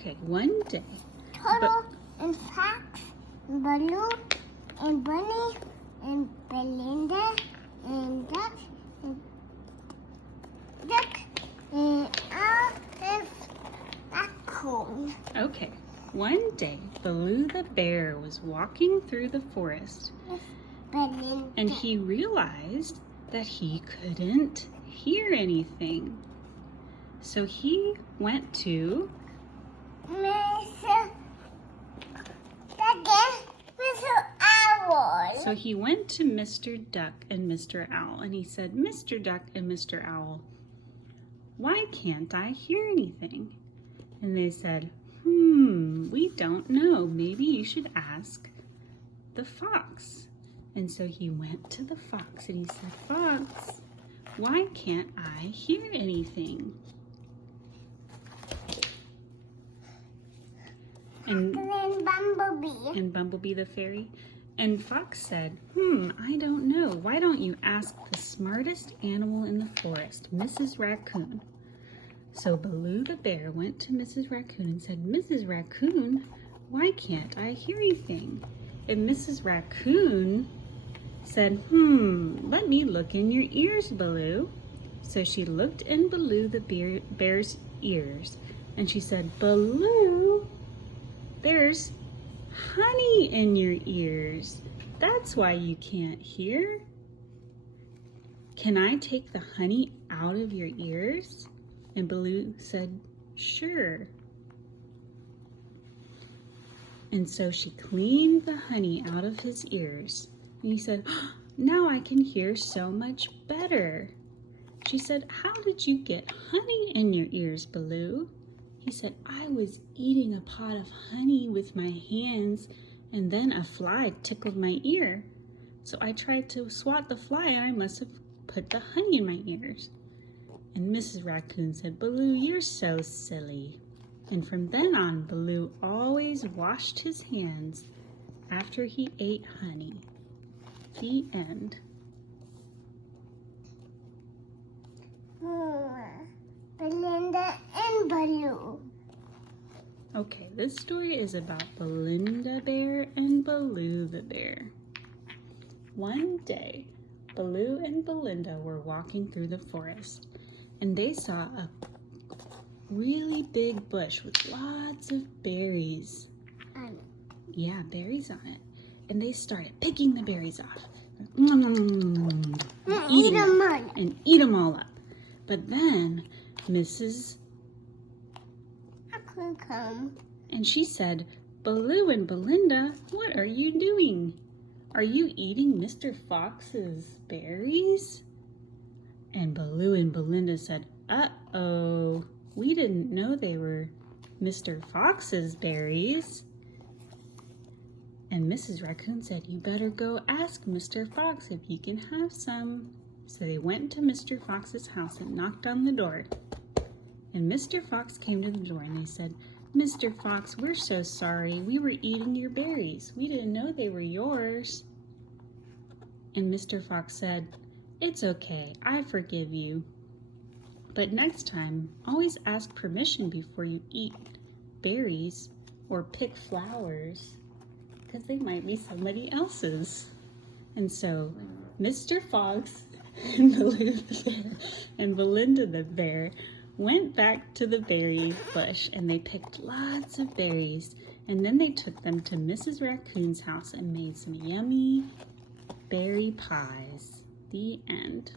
Okay, one day. Turtle and Fox and Baloo and Bunny and Belinda and Duck and Owl and Raccoon. Okay, one day Baloo the bear was walking through the forest Belinda. and he realized that he couldn't hear anything. So he went to Mr. Owl. So he went to Mr. Duck and Mr. Owl and he said, Mr. Duck and Mr. Owl, why can't I hear anything? And they said, we don't know. Maybe you should ask the fox. And so he went to the fox and he said, Fox, why can't I hear anything? And Bumblebee. And Bumblebee the fairy. And Fox said, I don't know. Why don't you ask the smartest animal in the forest, Mrs. Raccoon? So Baloo the bear went to Mrs. Raccoon and said, Mrs. Raccoon, why can't I hear anything? And Mrs. Raccoon said, let me look in your ears, Baloo. So she looked in Baloo the bear's ears and she said, Baloo, there's honey in your ears. That's why you can't hear. Can I take the honey out of your ears? And Baloo said, sure. And so she cleaned the honey out of his ears. And he said, now I can hear so much better. She said, how did you get honey in your ears, Baloo? He said, I was eating a pot of honey with my hands and then a fly tickled my ear. So I tried to swat the fly and I must have put the honey in my ears. And Mrs. Raccoon said, Baloo, you're so silly. And from then on, Baloo always washed his hands after he ate honey. The end. Belinda and Baloo. Okay, this story is about Belinda Bear and Baloo the Bear. One day, Baloo and Belinda were walking through the forest and they saw a really big bush with lots of berries. Yeah, berries on it. And they started picking the berries off. And eat them all up. But then Mrs. Raccoon come. And she said, Baloo and Belinda, what are you doing? Are you eating Mr. Fox's berries? And Baloo and Belinda said, uh-oh, we didn't know they were Mr. Fox's berries. And Mrs. Raccoon said, you better go ask Mr. Fox if you can have some. So they went to Mr. Fox's house and knocked on the door. And Mr. Fox came to the door and they said, Mr. Fox, we're so sorry. We were eating your berries. We didn't know they were yours. And Mr. Fox said, it's okay. I forgive you. But next time, always ask permission before you eat berries or pick flowers, because they might be somebody else's. And so Mr. Fox and Baloo the bear and Belinda the bear went back to the berry bush and they picked lots of berries, and then they took them to Mrs. Raccoon's house and made some yummy berry pies. The end.